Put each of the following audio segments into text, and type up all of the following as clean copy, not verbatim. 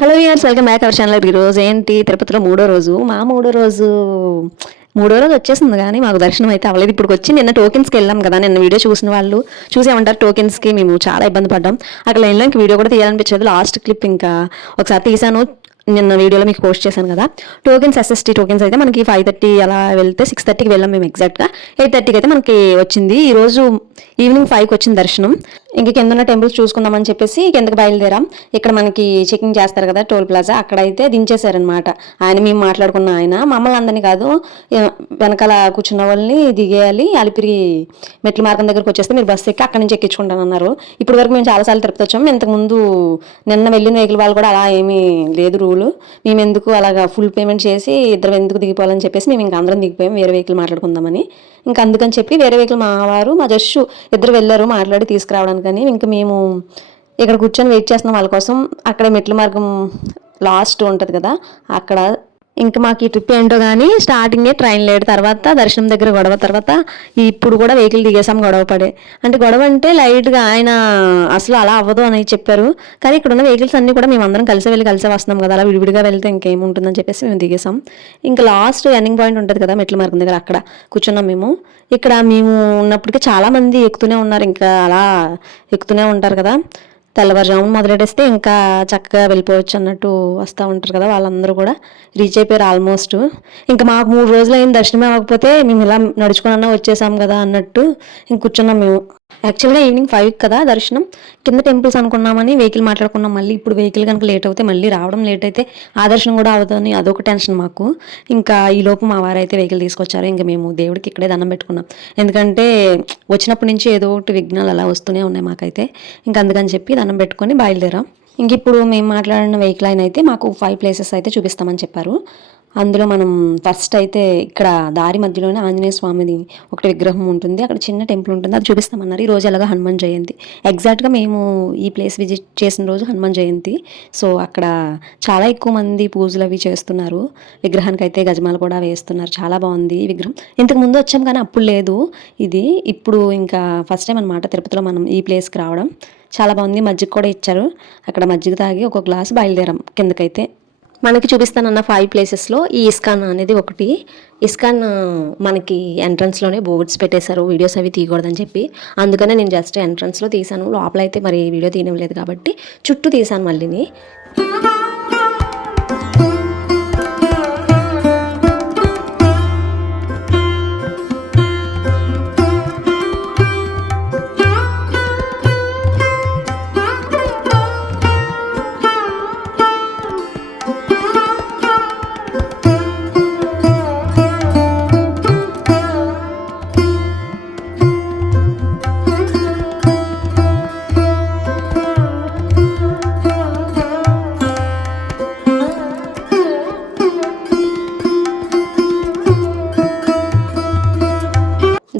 Hello viewers, welcome back our channel. ఈరోజు ఏంటి, తిరుపతిలో మూడో రోజు వచ్చేసింది, కానీ మాకు దర్శనం అయితే అవ్వలేదు. ఇప్పుడు వచ్చి నిన్న టోకెన్స్కి వెళ్ళాం కదా. నిన్న వీడియో చూసిన వాళ్ళు చూసేమంటారు. టోకెన్స్కి మేము చాలా ఇబ్బంది పడ్డాం. అక్కడ లైన్లో ఇంక వీడియో కూడా తీయాలనిపించదు. లాస్ట్ క్లిప్ ఇంకా ఒకసారి తీసాను, నిన్న వీడియోలో మీకు పోస్ట్ చేశాను కదా. టోకెన్స్ ఎస్ఎస్టీ టోకెన్స్ అయితే మనకి 5:30 అలా వెళ్తే 6:30కి వెళ్ళాం మేము. ఎగ్జాక్ట్గా 8:30కి అయితే మనకి వచ్చింది. ఈరోజు ఈవినింగ్ 5కి వచ్చింది దర్శనం. ఇంక కింద ఉన్న టెంపుల్స్ చూసుకుందామని చెప్పేసి కిందకి బయలుదేరాం. ఇక్కడ మనకి చెకింగ్ చేస్తారు కదా టోల్ ప్లాజా, అక్కడైతే దించేశారనమాట. మేము మాట్లాడుకున్న ఆయన మమ్మల్ని అందరినీ కాదు, వెనకాల కూర్చున్న వాళ్ళని దిగేయాలి, అలిపిరి మెట్ల మార్గం దగ్గరకు వచ్చేస్తే మీరు బస్సు ఎక్కి అక్కడి నుంచి ఎక్కించుకుంటానన్నారు. ఇప్పుడు వరకు మేము చాలాసార్లు తిరుపతి వచ్చాము. ఇంతకుముందు నిన్న వెళ్ళిన వెహికల్ వాళ్ళు కూడా అలా ఏమీ లేదు రూలు. మేము ఎందుకు అలాగా ఫుల్ పేమెంట్ చేసి ఇద్దరు ఎందుకు దిగిపోవాలని చెప్పేసి మేము ఇంకా అందరం దిగిపోయాం వేరే వెహికల్ మాట్లాడుకుందామని. ఇంకా అందుకని చెప్పి వేరే వెహికల్ మా వారు మా జస్సు ఇద్దరు వెళ్ళారు మాట్లాడి తీసుకురావడానికని. ఇంకా మేము ఇక్కడ కూర్చొని వెయిట్ చేస్తున్నాం వాళ్ళ కోసం. అక్కడ మెట్ల మార్గం లాస్ట్ ఉంటుంది కదా అక్కడ. ఇంకా మాకు ఈ ట్రిప్ ఏంటో కానీ స్టార్టింగే ట్రైన్ లేట్, తర్వాత దర్శనం దగ్గర గొడవ, తర్వాత ఇప్పుడు కూడా వెహికల్ దిగేసాం గొడవ పడే. అంటే గొడవ అంటే లైట్గా ఆయన అసలు అలా అవ్వదు అని చెప్పారు. కానీ ఇక్కడ ఉన్న వెహికల్స్ అన్నీ కూడా మేము అందరం కలిసే వస్తున్నాం కదా, అలా విడివిడిగా వెళ్తే ఇంకేముంటుందని చెప్పేసి మేము దిగేసాం. ఇంకా లాస్ట్ ఎండింగ్ పాయింట్ ఉంటుంది కదా మెట్ల మార్గం దగ్గర, అక్కడ కూర్చున్నాం మేము. ఇక్కడ మేము ఉన్నప్పటికీ చాలామంది ఎక్కుతూనే ఉన్నారు, ఇంకా అలా ఎక్కుతూనే ఉంటారు కదా. తెల్లవారుజామున మొదలెట్టేస్తే ఇంకా చక్కగా వెళ్ళిపోవచ్చు అన్నట్టు వస్తూ ఉంటారు కదా. వాళ్ళందరూ కూడా రీచ్ అయిపోయారు ఆల్మోస్ట్. ఇంకా మాకు 3 రోజులు అయిన దర్శనం అవ్వకపోతే మేము ఇలా నడుచుకున్నా వచ్చేసాం కదా అన్నట్టు ఇంక కూర్చున్నాం మేము. యాక్చువల్గా ఈవినింగ్ 5 కదా దర్శనం. కింద టెంపుల్స్ అనుకున్నామని వెహికల్ మాట్లాడుకున్నాం. మళ్ళీ ఇప్పుడు వెహికల్ కనుక లేట్ అవుతే మళ్ళీ రావడం లేట్ అయితే ఆ దర్శనం కూడా అవుతుందని అదొక టెన్షన్ మాకు. ఇంకా ఈలోపు మా వారైతే వెహికల్ తీసుకొచ్చారు. ఇంకా మేము దేవుడికి ఇక్కడే దండం పెట్టుకున్నాం. ఎందుకంటే వచ్చినప్పటి నుంచి ఏదో ఒకటి విఘ్నాలు అలా వస్తూనే ఉన్నాయి మాకైతే. ఇంకా అందుకని చెప్పి దండం పెట్టుకొని బయలుదేరాం. ఇంక ఇప్పుడు మేము మాట్లాడిన వెహికల్ ఆయన అయితే మాకు 5 ప్లేసెస్ అయితే చూపిస్తామని చెప్పారు. అందులో మనం ఫస్ట్ అయితే ఇక్కడ దారి మధ్యలోనే ఆంజనేయ స్వామిది ఒకటి విగ్రహం ఉంటుంది, అక్కడ చిన్న టెంపుల్ ఉంటుంది, అది చూపిస్తామన్నారు. ఈ రోజు అలాగా హనుమాన్ జయంతి. ఎగ్జాక్ట్గా మేము ఈ ప్లేస్ విజిట్ చేసిన రోజు హనుమాన్ జయంతి. సో అక్కడ చాలా ఎక్కువ మంది పూజలు అవి చేస్తున్నారు. విగ్రహానికి అయితే గజమాలు కూడా వేస్తున్నారు. చాలా బాగుంది ఈ విగ్రహం. ఇంతకు ముందు వచ్చాం కానీ అప్పుడు లేదు ఇది. ఇప్పుడు ఇంకా ఫస్ట్ టైం అనమాట తిరుపతిలో మనం ఈ ప్లేస్కి రావడం. చాలా బాగుంది. మజ్జిగ కూడా ఇచ్చారు. అక్కడ మజ్జిగ తాగి ఒక గ్లాస్ బయలుదేరాం కిందకైతే. మనకి చూపిస్తానన్న 5 ప్లేసెస్లో ఈ ఇస్కాన్ అనేది ఒకటి. ఇస్కాన్ మనకి ఎంట్రన్స్లోనే బోర్డ్స్ పెట్టేశారు వీడియోస్ అవి తీయకూడదని చెప్పి. అందుకనే నేను జస్ట్ ఎంట్రన్స్లో తీసాను. లోపల అయితే మరి వీడియో తీయలేదు కాబట్టి చుట్టూ తీసాను మళ్ళీని.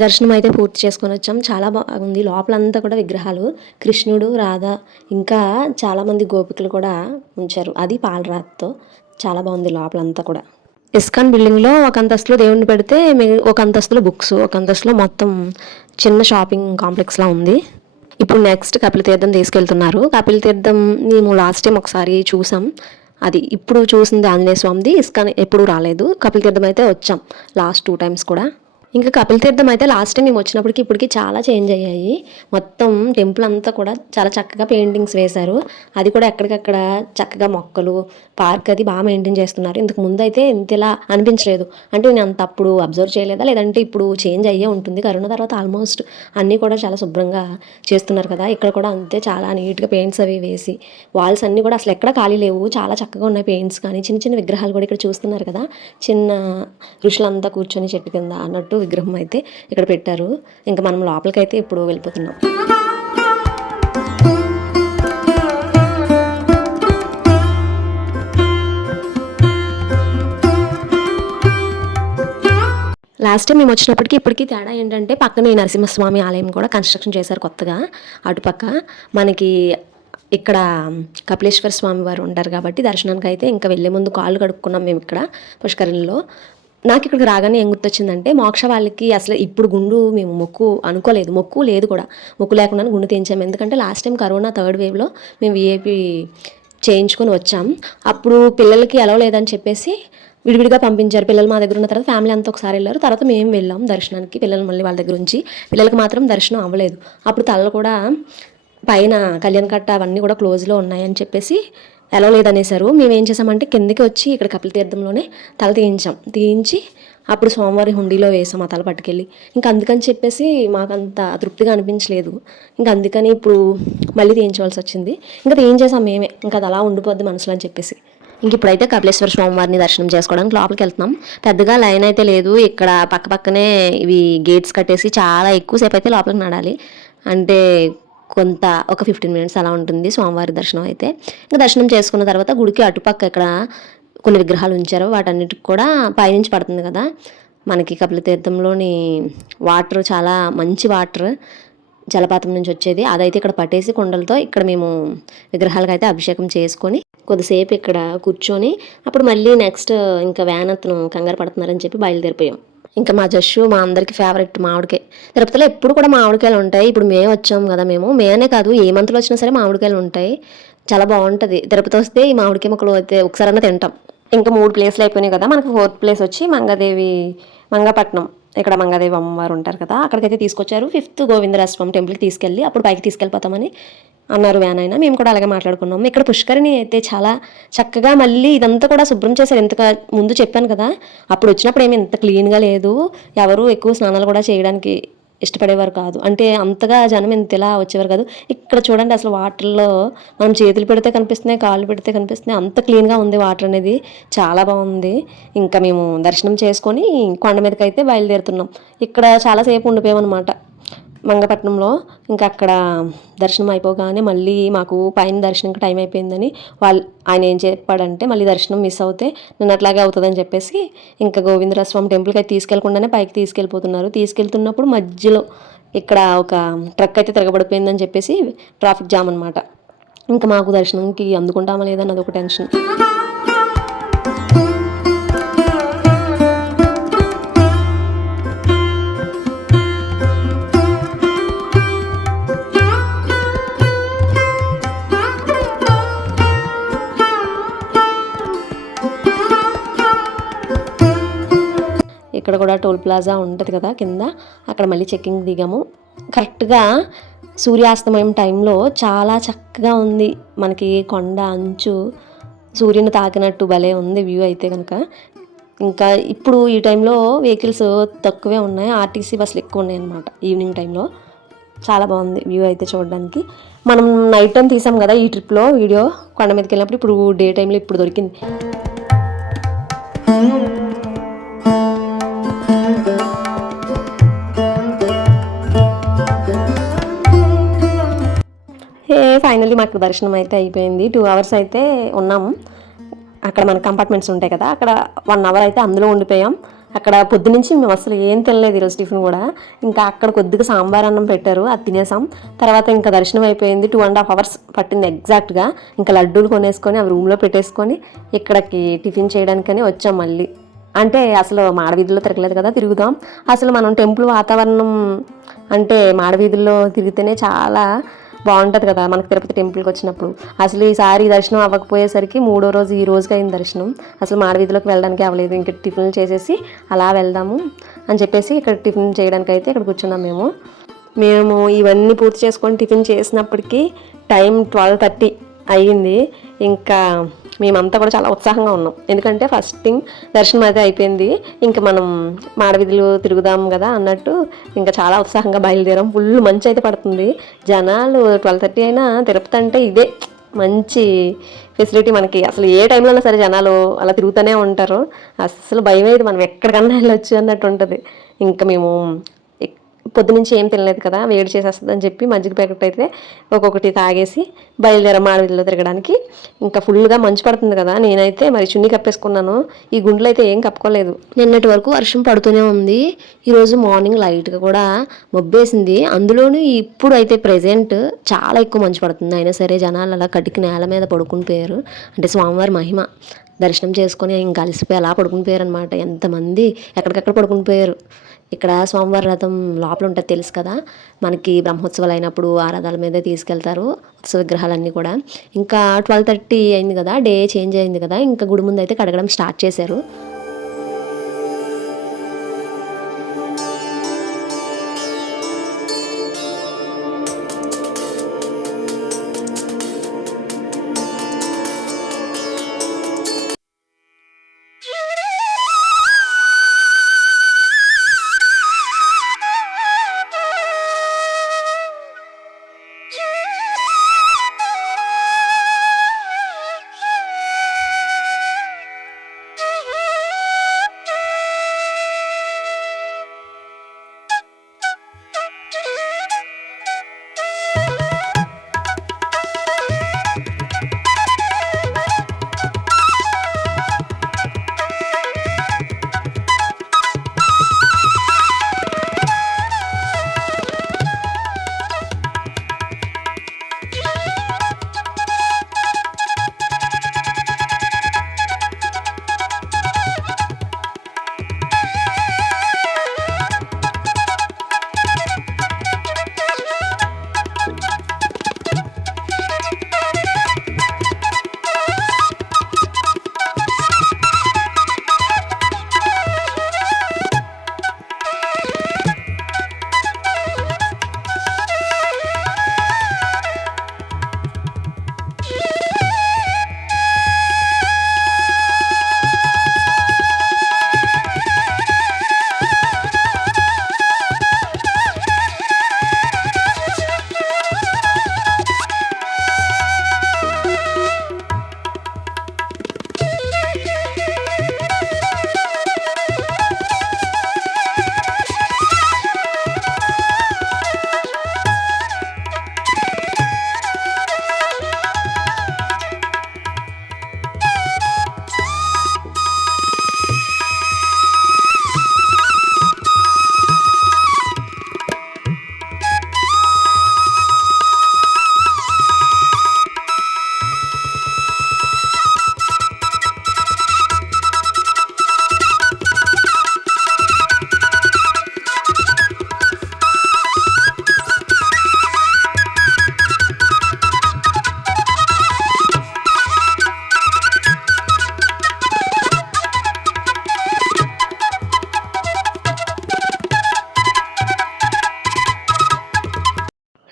దర్శనం అయితే పూర్తి చేసుకొని వచ్చాం. చాలా బాగుంది. లోపలంతా కూడా విగ్రహాలు, కృష్ణుడు, రాధ, ఇంకా చాలామంది గోపికలు కూడా ఉంచారు. అది పాలరాతితో. చాలా బాగుంది లోపలంతా కూడా. ఇస్కాన్ బిల్డింగ్లో ఒక అంతస్తులో దేవుడిని పెడితే ఒక అంతస్తులో బుక్స్, ఒక అంతస్తులో మొత్తం చిన్న షాపింగ్ కాంప్లెక్స్లా ఉంది. ఇప్పుడు నెక్స్ట్ కపిలతీర్థం తీసుకెళ్తున్నారు. కపిలతీర్థం మేము లాస్ట్ టైం ఒకసారి చూసాం. అది ఇప్పుడు చూసింది ఆంజనేయ స్వామిది. ఇస్కాన్ ఎప్పుడు రాలేదు. కపిలతీర్థం అయితే వచ్చాం లాస్ట్ 2 times కూడా. ఇంకా కపిలతీర్థం అయితే లాస్ట్ టైం మేము వచ్చినప్పటికి ఇప్పటికి చాలా చేంజ్ అయ్యాయి. మొత్తం టెంపుల్ అంతా కూడా చాలా చక్కగా పెయింటింగ్స్ వేశారు. అది కూడా ఎక్కడికక్కడ చక్కగా మొక్కలు, పార్క్ అది బాగా మెయింటైన్ చేస్తున్నారు. ఇంతకు ముందు అయితే ఇంతలా అనిపించలేదు. అంటే నేను అంత అప్పుడు అబ్జర్వ్ చేయలేదా, లేదంటే ఇప్పుడు చేంజ్ అయ్యే ఉంటుంది. కరోనా తర్వాత ఆల్మోస్ట్ అన్నీ కూడా చాలా శుభ్రంగా చేస్తున్నారు కదా. ఇక్కడ కూడా అంతే, చాలా నీట్గా పెయింట్స్ అవి వేసి వాల్స్ అన్నీ కూడా అసలు ఎక్కడ ఖాళీ లేవు. చాలా చక్కగా ఉన్నాయి పెయింట్స్. కానీ చిన్న చిన్న విగ్రహాలు కూడా ఇక్కడ చూస్తున్నారు కదా, చిన్న ఋషులంతా కూర్చొని చెట్టు కింద అన్నట్టు విగ్రహం అయితే ఇక్కడ పెట్టారు. ఇంకా మనం లోపలికైతే ఇప్పుడు వెళ్ళిపోతున్నాం. లాస్ట్ టైం మేము వచ్చినప్పటికీ ఇప్పటికీ తేడా ఏంటంటే పక్కన ఈ నరసింహస్వామి ఆలయం కూడా కన్స్ట్రక్షన్ చేశారు కొత్తగా. అటుపక్క మనకి ఇక్కడ కపిలేశ్వర స్వామి వారు ఉంటారు కాబట్టి దర్శనానికి అయితే ఇంకా వెళ్ళే ముందు కాళ్ళు కడుక్కున్నాం మేము ఇక్కడ పుష్కరిణిలో. నాకు ఇక్కడికి రాగానే ఏం గుర్తొచ్చిందంటే, మోక్ష వాళ్ళకి అసలు ఇప్పుడు గుండు మేము మొక్కు అనుకోలేదు, మొక్కు లేదు కూడా, మొక్కు లేకుండా గుండు తీయించాము. ఎందుకంటే లాస్ట్ టైం కరోనా 3rd వేవ్లో మేము విఐపి చేయించుకొని వచ్చాం. అప్పుడు పిల్లలకి అలవ్ లేదని చెప్పేసి విడివిడిగా పంపించారు. పిల్లలు మా దగ్గర ఉన్న తర్వాత ఫ్యామిలీ అంతా ఒకసారి వెళ్ళారు. తర్వాత మేము వెళ్ళాం దర్శనానికి. పిల్లలు మళ్ళీ వాళ్ళ దగ్గర ఉంచి, పిల్లలకి మాత్రం దర్శనం అవ్వలేదు. అప్పుడు తలలు కూడా పైన కళ్యాణ కట్ట అవన్నీ కూడా క్లోజ్లో ఉన్నాయని చెప్పేసి అలవ్ లేదనేసారు. మేము ఏం చేసామంటే కిందకి వచ్చి ఇక్కడ కపిలతీర్థంలోనే తల తీయించి అప్పుడు స్వామివారి హుండీలో వేసాం ఆ తల పట్టుకెళ్ళి. ఇంకా అందుకని చెప్పేసి మాకు అంత తృప్తిగా అనిపించలేదు. ఇంకా అందుకని ఇప్పుడు మళ్ళీ తీయించవలసి వచ్చింది. ఇంకా తీయించేసాం మేమే, ఇంకా అది అలా ఉండిపోద్ది మనసులో అని చెప్పేసి. ఇంక ఇప్పుడైతే కపిలేశ్వర స్వామివారిని దర్శనం చేసుకోవడానికి లోపలికి వెళ్తున్నాం. పెద్దగా లైన్ అయితే లేదు. ఇక్కడ పక్కనే ఇవి గేట్స్ కట్టేసి చాలా ఎక్కువసేపు అయితే లోపలికి నడాలి. అంటే ఒక 15 మినిట్స్ అలా ఉంటుంది స్వామివారి దర్శనం అయితే. ఇంకా దర్శనం చేసుకున్న తర్వాత గుడికి అటుపక్క ఇక్కడ కొన్ని విగ్రహాలు ఉంచారు. వాటన్నిటికి కూడా పైనుంచి పడుతుంది కదా మనకి కపిలతీర్థంలోని వాటర్, చాలా మంచి వాటర్ జలపాతం నుంచి వచ్చేది. అదైతే ఇక్కడ పట్టేసి కుండలతో ఇక్కడ మేము విగ్రహాలకు అయితే అభిషేకం చేసుకొని కొద్దిసేపు ఇక్కడ కూర్చొని అప్పుడు మళ్ళీ నెక్స్ట్ ఇంకా వ్యాన్ అతను కంగారు పడుతున్నారని చెప్పి బయలుదేరిపోయాం. ఇంకా మా జస్సు మా అందరికి ఫేవరెట్ మామిడికాయ. తిరుపతిలో ఎప్పుడు కూడా మామిడికాయలు ఉంటాయి. ఇప్పుడు మే వచ్చాం కదా, మే అనే కాదు ఏ మంత్లో వచ్చినా సరే మామిడికాయలు ఉంటాయి. చాలా బాగుంటుంది. తిరుపతి వస్తే ఈ మామిడికాయ ముక్కలు అయితే ఒకసారైనా తింటాం. ఇంకా 3 ప్లేస్లు అయిపోయినాయి కదా, మనకు 4th ప్లేస్ వచ్చి మంగపట్నం. ఇక్కడ మంగాదేవి అమ్మవారు ఉంటారు కదా, అక్కడికైతే తీసుకొచ్చారు. 5th గోవిందరాజస్వామి టెంపుల్కి తీసుకెళ్ళి అప్పుడు పైకి తీసుకెళ్ళిపోతామని అన్నారు వ్యాన్ అయినా. మేము కూడా అలాగే మాట్లాడుకున్నాము. ఇక్కడ పుష్కరిణి అయితే చాలా చక్కగా మళ్ళీ ఇదంతా కూడా శుభ్రం చేశారు. ఇంతగా ముందు చెప్పాను కదా, అప్పుడు వచ్చినప్పుడు ఏమి ఇంత క్లీన్గా లేదు. ఎవరు ఎక్కువ స్నానాలు కూడా చేయడానికి ఇష్టపడేవారు కాదు. అంటే అంతగా జనం ఇంతలా వచ్చేవారు కాదు. ఇక్కడ చూడండి అసలు వాటర్లో మనం చేతులు పెడితే కనిపిస్తున్నాయి, కాళ్ళు పెడితే కనిపిస్తున్నాయి. అంత క్లీన్గా ఉంది వాటర్ అనేది, చాలా బాగుంది. ఇంకా మేము దర్శనం చేసుకొని కొండ మీదకి అయితే బయలుదేరుతున్నాం. ఇక్కడ చాలాసేపు ఉండిపోయామన్నమాట మంగపట్నంలో. ఇంకా అక్కడ దర్శనం అయిపోగానే మళ్ళీ మాకు పైన దర్శనంకి టైం అయిపోయిందని ఆయన ఏం చెప్పాడంటే మళ్ళీ దర్శనం మిస్ అవుతే నన్ను అట్లాగే అవుతుందని చెప్పేసి ఇంకా గోవిందరాజస్వామి టెంపుల్కి అయితే తీసుకెళ్లకుండానే పైకి తీసుకెళ్ళిపోతున్నారు. తీసుకెళ్తున్నప్పుడు మధ్యలో ఇక్కడ ఒక ట్రక్ అయితే తిరగబడిపోయిందని చెప్పేసి ట్రాఫిక్ జామ్ అనమాట. ఇంకా మాకు దర్శనంకి అందుకుంటామా లేదన్నది ఒక టెన్షన్. ఇక్కడ కూడా టోల్ ప్లాజా ఉంటుంది కదా కింద, అక్కడ మళ్ళీ చెక్కింగ్ దిగాము. కరెక్ట్గా సూర్యాస్తమయం టైంలో చాలా చక్కగా ఉంది. మనకి కొండ అంచు సూర్యుని తాకినట్టు భలే ఉంది వ్యూ అయితే కనుక. ఇంకా ఇప్పుడు ఈ టైంలో వెహికల్స్ తక్కువే ఉన్నాయి, ఆర్టీసీ బస్సులు ఎక్కువ ఉన్నాయి అన్నమాట. ఈవినింగ్ టైంలో చాలా బాగుంది వ్యూ అయితే చూడడానికి. మనం నైట్ టైం తీసాం కదా ఈ ట్రిప్లో వీడియో కొండ మీదకి వెళ్ళినప్పుడు. ఇప్పుడు డే టైంలో ఇప్పుడు దొరికింది. ఫైనల్లీ మాకు దర్శనం అయితే అయిపోయింది. 2 hours అయితే ఉన్నాము అక్కడ. మన కంపార్ట్మెంట్స్ ఉంటాయి కదా, అక్కడ 1 hour అయితే అందులో ఉండిపోయాం. అక్కడ పొద్దు నుంచి మేము అసలు ఏం తినలేదు ఈరోజు టిఫిన్ కూడా. ఇంకా అక్కడ కొద్దిగా సాంబార్ అన్నం పెట్టారు, అది తినేసాం. తర్వాత ఇంకా దర్శనం అయిపోయింది. 2.5 hours పట్టింది ఎగ్జాక్ట్గా. ఇంకా లడ్డూలు కొనేసుకొని అవి రూమ్లో పెట్టేసుకొని ఇక్కడికి టిఫిన్ చేయడానికని వచ్చాం మళ్ళీ. అంటే అసలు మాడవీధుల్లో తిరగలేదు కదా, తిరుగుదాం. అసలు మనం టెంపుల్ వాతావరణం అంటే మాడవీధుల్లో తిరిగితేనే చాలా బాగుంటుంది కదా మనకు తిరుపతి టెంపుల్కి వచ్చినప్పుడు. అసలు ఈసారి దర్శనం అవ్వకపోయేసరికి 3వ రోజు ఈ రోజుకి అయింది దర్శనం. అసలు మాడవీధిలోకి వెళ్ళడానికి అవ్వలేదు. ఇంకా టిఫిన్లు చేసేసి అలా వెళ్దాము అని చెప్పేసి ఇక్కడ టిఫిన్ చేయడానికి అయితే ఇక్కడ కూర్చున్నాం. మేము ఇవన్నీ పూర్తి చేసుకొని టిఫిన్ చేసినప్పటికీ టైం 12:30 అయ్యింది. ఇంకా మేమంతా కూడా చాలా ఉత్సాహంగా ఉన్నాం. ఎందుకంటే ఫస్ట్ థింగ్ దర్శనం అయితే అయిపోయింది. ఇంకా మనం మాడవీధులు తిరుగుదాం కదా అన్నట్టు ఇంకా చాలా ఉత్సాహంగా బయలుదేరాం. ఫుల్ మంచి అయితే పడుతుంది. జనాలు 12:30 అయినా తిరుపతి అంటే ఇదే మంచి ఫెసిలిటీ మనకి. అసలు ఏ టైంలో అయినా సరే జనాలు అలా తిరుగుతూనే ఉంటారు. అసలు భయం అయితే మనం ఎక్కడికన్నా వెళ్ళొచ్చు అన్నట్టు ఉంటుంది. ఇంకా మేము పొద్దునుంచి ఏం తినలేదు కదా, వేడి చేసేస్తుంది అని చెప్పి మజ్జిగ ప్యాకెట్ అయితే ఒక్కొక్కటి తాగేసి బయలుదేరాం మాడవీధిలో తిరగడానికి. ఇంకా ఫుల్గా మంచు పడుతుంది కదా, నేనైతే మరి చున్నీ కప్పేసుకున్నాను. ఈ గుండెలు అయితే ఏం కప్పుకోలేదు. నిన్నటి వరకు వర్షం పడుతూనే ఉంది. ఈరోజు మార్నింగ్ లైట్గా కూడా మబ్బేసింది. అందులోనూ ఇప్పుడు అయితే ప్రెజెంట్ చాలా ఎక్కువ మంచు పడుతుంది. అయినా సరే జనాలు అలా కటికి నేల మీద పడుకుని పోయారు. అంటే స్వామివారి మహిమ దర్శనం చేసుకొని ఇంకా అలసిపోయి అలా పడుకుని పోయారు అనమాట. ఎంతమంది ఎక్కడికక్కడ పడుకుని పోయారు. ఇక్కడ స్వామివారి రథం లోపల ఉంటుంది తెలుసు కదా, మనకి బ్రహ్మోత్సవాలు అయినప్పుడు ఆ రథాల మీదే తీసుకెళ్తారు ఉత్సవ విగ్రహాలన్నీ కూడా. ఇంకా 12:30 అయింది కదా, డే చేంజ్ అయింది కదా, ఇంకా గుడి ముందు అయితే కడగడం స్టార్ట్ చేశారు.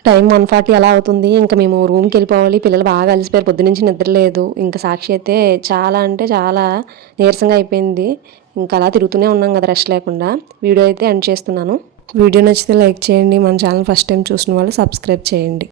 టైం 1:40 అలా అవుతుంది. ఇంకా మేము రూమ్కి వెళ్ళిపోవాలి. పిల్లలు బాగా అలసిపోయారు, పొద్దునుంచి నిద్ర లేదు. ఇంకా సాక్షి అయితే చాలా అంటే చాలా నీరసంగా అయిపోయింది. ఇంకా అలా తిరుగుతూనే ఉన్నాం కదా రెస్ట్ లేకుండా. వీడియో అయితే ఎండ్ చేస్తున్నాను. వీడియో నచ్చితే లైక్ చేయండి. మన ఛానల్ ఫస్ట్ టైం చూసిన వాళ్ళు సబ్స్క్రైబ్ చేయండి.